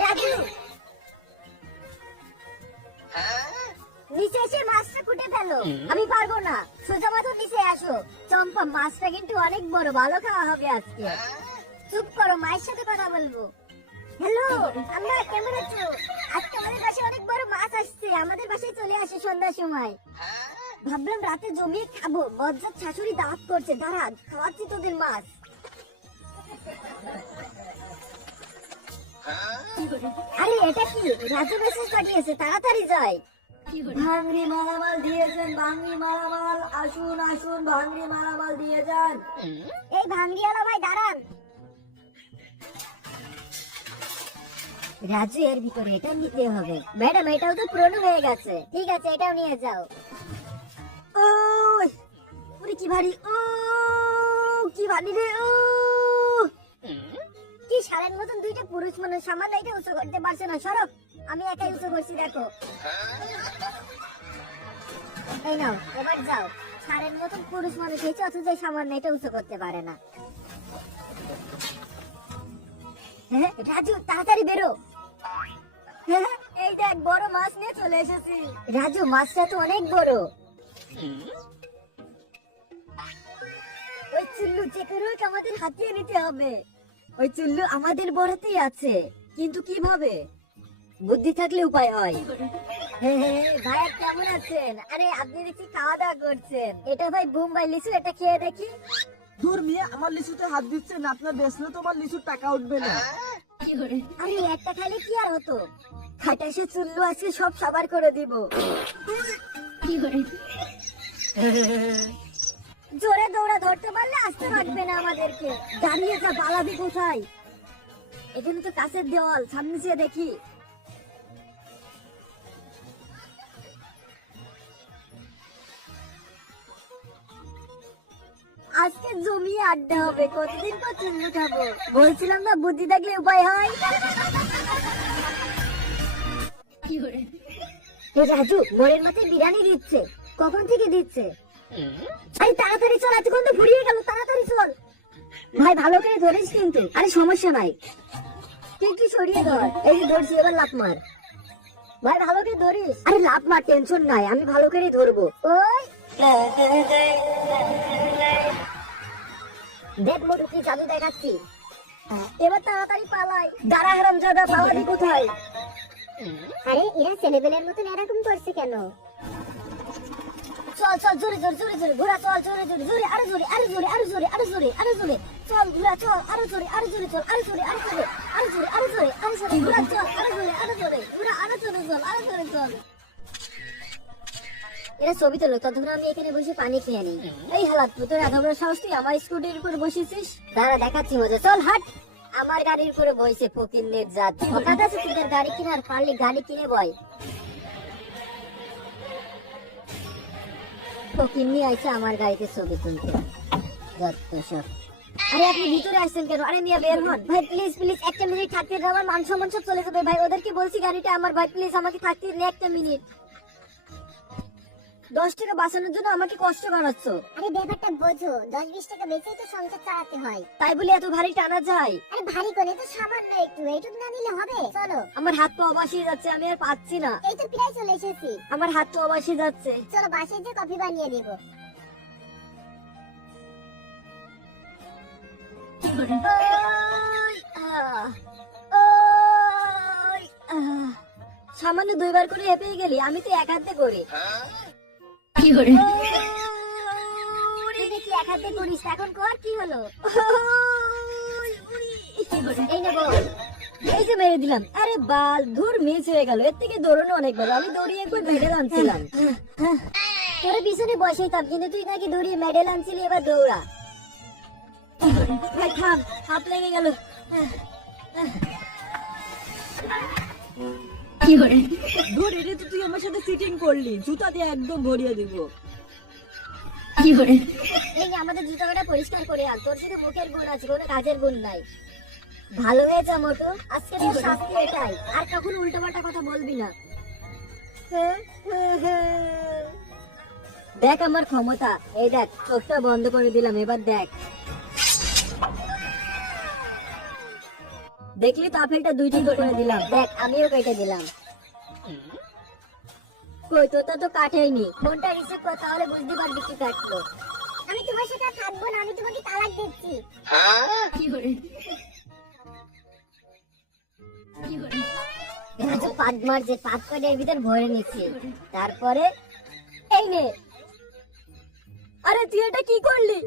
রাজু নিচে এসে মাছটা কুটে ফেলো। আমি পারবো না, সোজা মতো নিচে আসো। চম্পা, মাছটা কিন্তু অনেক বড়, ভালো খাওয়া হবে আজকে। চুপ করো, মায়ের সাথে কথা বলবো। হ্যালো আম্মা, কেমন আছো? আজকে আমাদের বাসায় অনেক বড় মাছ আসছে, আমাদের বাসায় চলে আসে সন্ধ্যার সময়। ভাবলাম রাতে জমিয়ে খাবো, বজ্জাত শাশুড়ি দাওয়াত করছে, দাঁড়া খাওয়াচ্ছি তোদের মাছ। আরে এটা কি? রাজু মেসেজ পাঠিয়েছে, তাড়াতাড়ি যাই। ভাঙড়ি মালামাল দিয়েছেন, ভাঙড়ি মালামাল, আসুন আসুন, ভাঙড়ি মালামাল দিয়ে যান। এই ভাঙড়িওয়ালা ভাই দাঁড়ান। রাজু, এর ভিতরে এটা নিতে হবে। ম্যাডাম, এটাও তো পুরনো হয়ে গেছে। ঠিক আছে, এটাও নিয়ে যাও। ওই ওরে কি ভারী, ও কি ভারী রে, ও কি সারের মতন দুইটা পুরুষ মানুষ সামান্য এটা উঁচু করতে পারছে না। সরব, আমি একাই উঁচু করছি, দেখো। এই নাও, এবার যাও। সারের মতন পুরুষ মানুষ হয়েছে, অথচ সামান্য এটা উঁচু করতে পারে না। হ্যাঁ রাজু, তাড়াতাড়ি বেরো। এই দেখ, বড় মাছ নিয়ে চলে এসেছি। রাজু, মাছটা তো অনেক বড়। ওই চুল্লু যে করে হোক আমাদের হাতিয়ে নিতে হবে। ওই চুল্লু আমাদের বড়াতেই আছে, কিন্তু কিভাবে? বুদ্ধি থাকলে উপায় হয়। ভাইয়া কেমন আছেন? আরে আপনি দেখছি খাওয়া দাওয়া করছেন। এটা ভাই বোম্বাই লিচু, এটা খেয়ে দেখি। দূর মিয়া, আমার লিচুতে হাত দিচ্ছেন, আপনার বেচলে তোমার লিচুর টাকা উঠবে না। আরে একটা খাইলে কি আর হতো? খাটাসে চুল্লু আছে, সব সাবার করে দিব। জোরে দৌড়া, ধরতে পারলে আসতে পারবে না আমাদেরকে। দাঁড়িয়ে যা, পালাবি কোথায়? এখানে তো কাছের দেওয়াল, সামনে যেয়ে দেখি। আজকে জমিয়ে আড্ডা হবে, কতদিন পর চুল্লু খাবো। বলছিলাম না, বুদ্ধি থাকলে উপায় হয়। রাজু, মোড়ের মাথায় বিরিয়ানি দিচ্ছে। কখন থেকে দিচ্ছে? আরে তাড়াতাড়ি চল, এতক্ষণ তো ফুরিয়ে গেল, তাড়াতাড়ি চল। ভাই ভালো করে ধরিস কিন্তু। আরে সমস্যা নাই, তুই কি সরিয়ে ধর। এই যে ধরছি, এবার লাফ মার। ভাই ভালো করে ধরিস। আরে লাফ মার, টেনশন নাই, আমি ভালো করে ধরবো। ওই দেখ মোটু, কি জাদু দেখাচ্ছি। এবার তাড়াতাড়ি পালাই। দাঁড়া হারামজাদা, পালাবি কোথায়? আরে এরা ছেলেবেলের মতন এরকম করছে কেন? চল চল, জোরে জোরে জোরে জোরে ঘোরা, চল জোরে জোরে জোরে, আরো জোরে, আরো জোরে, আরো জোরে, আরো জোরে, আরো জোরে, চল ঘোরা, চল আরো জোরে, আরো জোরে, চল আরো জোরে, আরো জোরে, আরো জোরে, আরো জোরে, আরো জোরে ঘোরা, চল আরো জোরে, আরো জোরে ঘোরা, আরো জোরে চল, আরো জোরে চল। এরা ছবি তোলো, ততক্ষণ আমি এখানে বসে পানি খেয়ে নিই। এই হালাত, তোর এত বড় সাহস, তুই আমার স্কুটির উপর বসেছিস? দাঁড়া, দেখাচ্ছি মজা, চল হাট। আমার গাড়ির উপরে বইছে ফকিন্নের জাত। হঠাৎ আছে তোদের গাড়ি কেনার, পারলে গাড়ি কিনে বয়। ফকিন্নি আইছে আমার গাড়িতে ছবি তুলতে, যত সব। আরে আপনি ভিতরে আসছেন কেন? আরে মিয়া বের হন। ভাই প্লিজ প্লিজ, একটা মিনিট থাকতে দাও, আমার মান সম্মান সব চলে যাবে। ভাই ওদেরকে বলছি গাড়িটা আমার, ভাই প্লিজ আমাকে থাকতে দিন একটা মিনিট। 10 টাকা বাঁচানোর জন্য আমাকে কষ্ট করাচ্ছ। আরে ব্যাপারটা বোঝো, 10-20 টাকা বেচেই তো সংসার চালাতে হয়। তাই বলে এত ভারী টানা যায়? আরে ভারী করে তো সামান্য একটু, এইটুকু না নিলে হবে? চলো। আমার হাত পা অবাসিয়ে যাচ্ছে, আমি আর পাচ্ছি না। এই তো প্রায় চলে এসেছি। আমার হাত তো অবাসিয়ে যাচ্ছে। চলো বাসায় যে কফি বানিয়ে দিব। সামান্য 2 বার করে হেঁপে গেলি, আমি তো এক হাতে করি। দেখি এক হাতে করিস, এখন কর। কি হলো? এই নেবো, এই যে মেরে দিলাম। আরে বাল, ধুর মিস হয়ে গেল। এর থেকে দৌড়ানো অনেক ভালো, আমি দৌড়িয়ে একবার মেডেল আনছিলাম। তোর পিছনে বসেইতাম, কিন্তু তুই নাকি দৌড়িয়ে মেডেল আনছিলি, এবার দৌড়া। ভাই থাম, হাত লেগে গেল। দূর, এটা তো তুই আমার সাথে সিটিং করলি, জুতা দিয়ে একদম ভরিয়ে দিব। এই যে আমাদের জুতো কাটা পরিষ্কার করে আন, তোর শুধু মুখের গুণ আছে, কোনো কাজের গুণ নাই। ভালো হয়েছে মোটু, আজকে তোর শাস্তি এটাই, আর কখন উল্টোপাল্টা কথা বলবি না। দেখ আমার ক্ষমতা, এই দেখ, চোখটা বন্ধ করে দিলাম, এবার দেখ। দেখলি তো আপেলটা দুইটি করে দিলাম। দেখ আমিও কেটে দিলাম। কই তোরটা তো কাটেইনি। ফোনটা রিসিভ কর, তাহলে বুঝতে পারবি কি কাটলো। আমি তোমার সাথে আর থাকবো না, আমি তোমাকে তালাক দিচ্ছি। রাজু পাত মারছে, পাত করে এর ভিতর ভরে নিচ্ছি। তারপরে এই নে। আরে তুই এটা কি করলি?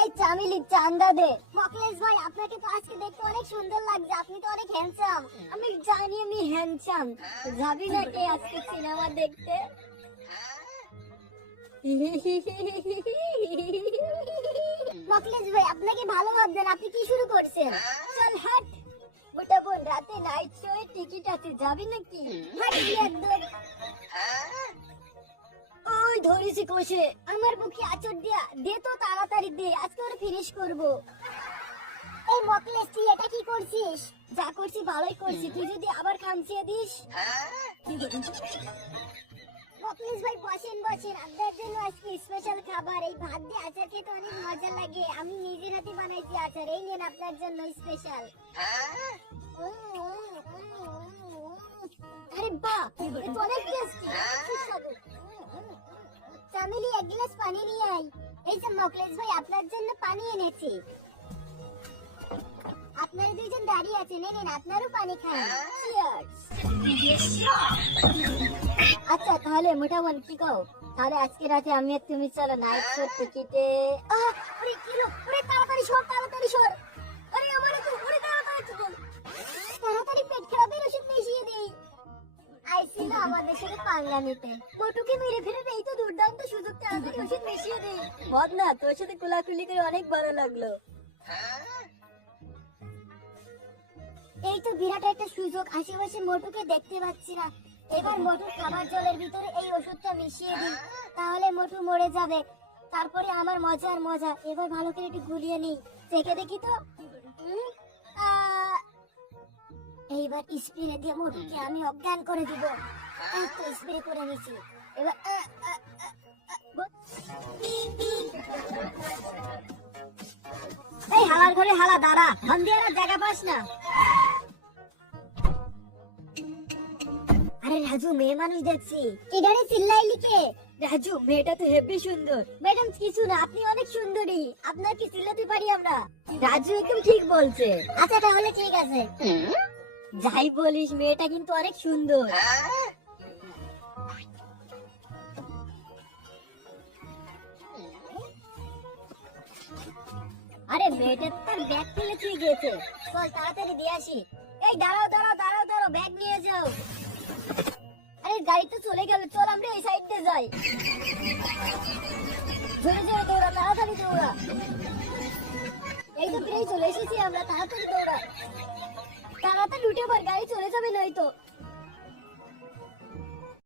এই চামিলি চান্দা দে। মকলেশ ভাই, আপনাকে তো আজকে দেখতে অনেক সুন্দর লাগছে, আপনি তো অনেক হ্যান্ডসাম। আমি জানি আমি হ্যান্ডসাম। যাবি না কে আজকে সিনেমা দেখতে? মকলেশ ভাই, আপনাকে ভালো ভাবছেন, আপনি কি শুরু করছেন? চল হাট। মোটা বোন, রাতে নাইট শো এর টিকিট আছে, যাবি নাকি? হাট গিয়ে একদম। ওই ধরেছি কষে। আমার বুকে আচর দিয়া দে তো, তাড়াতাড়ি দে, আজকে ওরা ফিনিশ করবো। এই মকলেশ, তুই এটা কি করছিস? যা করছি ভালোই করছি, তুই যদি আবার খামচিয়ে দিস। মকলেশ ভাই বসেন বসেন, আপনার জন্য আজকে স্পেশাল খাবার। এই ভাত দিয়ে আচার খেতে অনেক মজা লাগে, আমি নিজের হাতে বানাইছি আচার, এই নেন আপনার জন্য স্পেশাল। আরে বাহ, এ তো অনেক টেস্টি, সুস্বাদু। চামেলি, এক গ্লাস পানি নিয়ে আয়। এই যে মকলেশ ভাই, আপনার জন্য পানি এনেছি। আপনারা দুইজন দাঁড়িয়ে আছেন, নিন আপনারও পানি খান। আচ্ছা তাহলে মোটামুটি কি কও, তাহলে আজকে রাতে আমি আর তুমি চলো নাইট শো টিকিটে। আরে কি লো, ওরে তাড়াতাড়ি সর, তাড়াতাড়ি সর। আরে আমার তো ওরে তাড়াতাড়ি চল। তাড়াতাড়ি পেট খারাপের ওষুধ মিশিয়ে দেই। আইছিল আমাদের সাথে পাঙ্গা নিতে। মোটুকে মেরে ফেলে এই তো দুর্দান্ত সুযোগ, তাড়াতাড়ি ওষুধ মিশিয়ে দে। বদ না, তোর সাথে কোলাকুলি করে অনেক ভালো লাগলো। এই তো বিরাট একটা সুযোগ, আশেপাশে মোটুকে দেখতে পাচ্ছি না। এবার মোটুর খাবার জলের ভিতরে এই ওষুধটা মিশিয়ে দিই, তাহলে মোটু মরে যাবে। তারপরে আমার মজা আর মজা। এবার ভালো করে একটু গুলিয়ে নিই, চেখে দেখি তো। এইবার স্প্রে দিয়ে মোটুকে আমি অজ্ঞান করে দিব। তো স্প্রে করে নিছি। এবার এই হালার ঘরে হালা দাঁড়া, হান্দিয়ারা জায়গা পাস না। আরে রাজু, মেয়ে মানুষ দেখছি। এখানে চিল্লাইলি কে? রাজু, মেয়েটা তো হেব্বি সুন্দর। ম্যাডাম কিছু না, আপনি অনেক সুন্দরী, আপনার কি চিল্লাতে পারি আমরা? রাজু একদম ঠিক বলছে। আচ্ছা তাহলে ঠিক আছে। যাই বলিস, মেয়েটা কিন্তু অনেক সুন্দর। আরে মেয়েটা তার ব্যাগ ফেলে চুই গিয়েছে, চল তাড়াতাড়ি দিয়ে আসি। এই দাঁড়াও দাঁড়াও দাঁড়াও দাঁড়াও, ব্যাগ নিয়ে যাও। আরে গাড়ি তো চলে গেল, চল আমরা এই সাইড দিয়ে যাই। জোরে জোরে দৌড়া, তাড়াতাড়ি দৌড়া। এই তো প্রায় চলে এসেছি আমরা, তাড়াতাড়ি দৌড়া। তাড়াতাড়ি উঠে পড়, গাড়ি চলে যাবে নয়তো।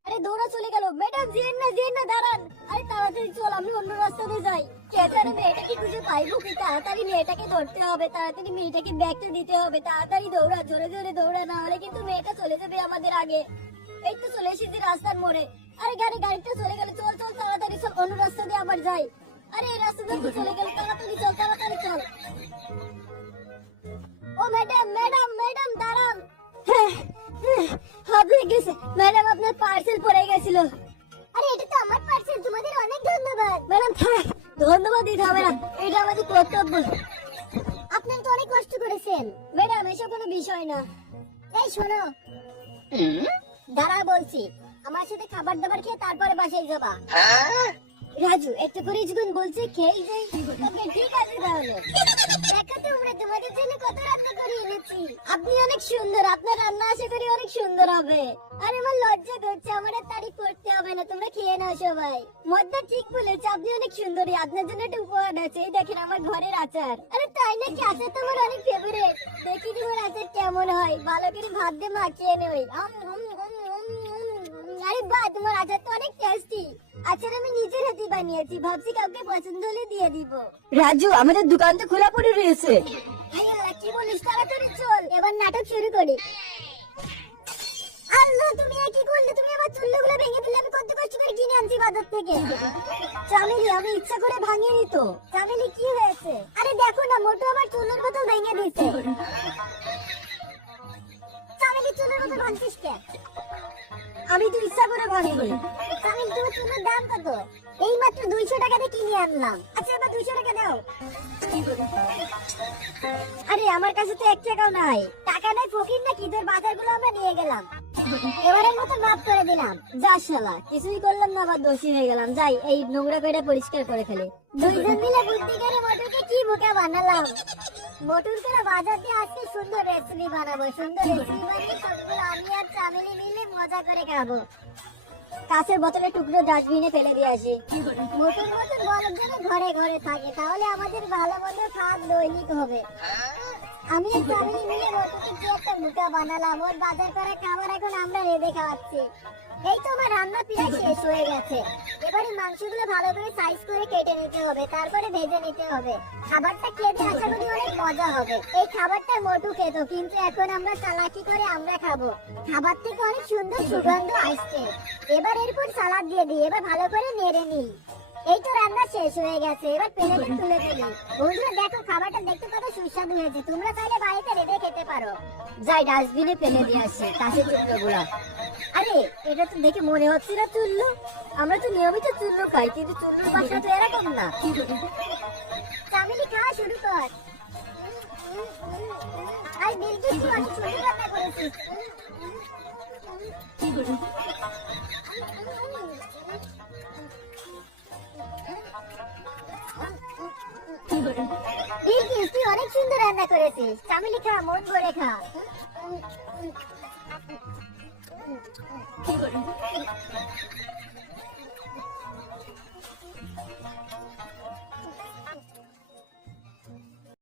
আরে দৌড়া চলে গেল। ম্যাডাম যেন না দাঁড়ান। আরে তাড়াতাড়ি চল, আমি অন্য রাস্তা দিয়ে যাই। কে জানে মেয়েটাকে খুঁজে পাইবো কি? তাড়াতাড়ি মেয়েটাকে ধরতে হবে, তাড়াতাড়ি মেয়েটাকে ব্যাগটা দিতে হবে। তাড়াতাড়ি দৌড়া, জোরে জোরে দৌড়া, না হলে কিন্তু মেয়েটা চলে যাবে আমাদের আগে। এই তো চলে এসেছি রাস্তার মোড়ে। আরে গাড়িটা চলে গেল, চল চল তাড়াতাড়ি চল, অন্য রাস্তা দিয়ে আবার যাই। আরে এই রাস্তা দিয়ে তো চলে গেল, তাড়াতাড়ি চল তাড়াতাড়ি চল। ও ম্যাডাম ম্যাডাম ম্যাডাম দাঁড়ান। হাবলে গেছে ম্যাডাম, আপনার পার্সেল পড়ে গেছিল। আরে এটা তো আমার পার্সেল, তোমাদের অনেক ধন্যবাদ। ম্যাডাম থাক, ধন্যবাদ দিতে হবে না, এটা আমাদের কর্তব্য। আপনারা তো অনেক কষ্ট করেছেন। ম্যাডাম এসব কোনো বিষয় না। এই শোনো, দাঁড়া বলছি, আমার সাথে খাবার দাবার খেয়ে তারপরে বাসায় যাবা। রাজু একটু করে যখন বলছে খেয়ে যাই, ওকে ঠিক আছে তাহলে। দেখো তোমরা, তোমাদের জন্য কত রান্না করে এনেছি। আপনি অনেক সুন্দর, আপনার রান্না আশা করি অনেক সুন্দর হবে। আরে আমার লজ্জা করছে, আমার আর তারিফ করতে হবে না, তোমরা খেয়ে নাও সবাই। মদ্দা ঠিক বলেছে, আপনি অনেক সুন্দরী। আপনার জন্য একটা উপহার আছে, এই দেখেন আমার ঘরের আচার। আরে তাই নাকি? আচার তো আমার অনেক ফেভারিট। দেখি তোমার আচার কেমন হয়, ভালো করে ভাত দিয়ে মাখিয়ে নেই। আরে বাহ, তোমার আচার তো অনেক টেস্টি। আচার আমি নিজের হাতে বানিয়েছি, ভাবছি কাউকে পছন্দ হলে দিয়ে দিব। রাজু, আমাদের দোকান তো খোলা পড়ে রয়েছে। হাই আল্লাহ, কি বলিস? তাড়াতাড়ি চল, এবার নাটক শুরু করি। আল্লাহ, তুমি কি করলে? তুমি আমার চুলগুলো ভেঙে দিলে। আমি কত কষ্ট করে কিনে আনছি বাজার থেকে। চামেলি আমি ইচ্ছা করে ভাঙিনি তো। চামেলি কি হয়েছে? আরে দেখো না, মোটু আমার চুলের বোতল ভেঙে দিয়েছে। চামেলি চুলের বোতল ভাঙছিস কেন? আমি তো ইচ্ছা করে ভাঙিনি। চামেলি তোমার চুলের দাম কত? এই মাত্র 200 টাকা দিয়ে কিনে আনলাম। আচ্ছা এবার 200 টাকা দাও। আরে আমার কাছে তো 1 টাকাও নাই। টাকা নাই ফকির নাকি? তোর বাজারগুলো আমরা নিয়ে গেলাম। এবারের মতো মাফ করে দিলাম। যা শালা, কিছুই করলাম না, আবার দোষী হয়ে গেলাম। যাই এই নোংরা কইটা পরিষ্কার করে ফেলি। দুইজন মিলে বুদ্ধি করে মোটরকে কি বোকা বানালাম। মোটর করে বাজার দিয়ে আজকে সুন্দর রেসিপি বানাবো। সুন্দর রেসিপি বানিয়ে সবগুলো আমি আর চামেলি মিলে মজা করে খাবো। কাঁচের বোতলের টুকরো ডাস্টবিনে ফেলে দিয়ে আসি। মোটর মতন বলদ যেন ঘরে ঘরে থাকে, তাহলে আমাদের ভালো মন্দ খাওয়া দৈনিক হবে। আমি আর চামেলি মিলে মোটরকে কি একটা বোকা বানালাম। ওর বাজার করা খাবার এখন আমরা রেঁধে খাওয়াচ্ছি। এই তো আমার রান্না প্রায় শেষ হয়ে গেছে। এবারে মাংসগুলো ভালো করে সাইজ করে কেটে নিতে হবে, তারপরে ভেজে নিতে হবে। খাবারটা খেতে আশা করি অনেক মজা হবে। এই খাবারটা মোটু খেত, কিন্তু এখন আমরা চালাকি করে আমরা খাবো। খাবার থেকে অনেক সুন্দর সুগন্ধ আসছে। এবার এরপর সালাদ দিয়ে দিই। এবার ভালো করে নেড়ে নিই। এই তো রান্না শেষ হয়ে গেছে। এবার প্লেটে তুলে ফেলি। বন্ধুরা দেখো, খাবারটা দেখতে কত সুস্বাদু হয়েছে। তোমরা চাইলে বাড়িতে রেঁধে খেতে পারো। যাই ডাস্টবিনে ফেলে দিয়ে আসি কাঁচের টুকরোগুলা। আরে এটা তো দেখে মনে হচ্ছে না চুল্লু। আমরা তো নিয়মিত চুল্লু খাই, কিন্তু চুল্লুর বাসা তো এরকম না। চামেলি খাওয়া শুরু কর। আর বিলকিস তুই অনেক সুন্দর রান্না করেছিস। বিলকিস তুই অনেক সুন্দর রান্না করেছিস। চামেলি খা, মন ভরে খা।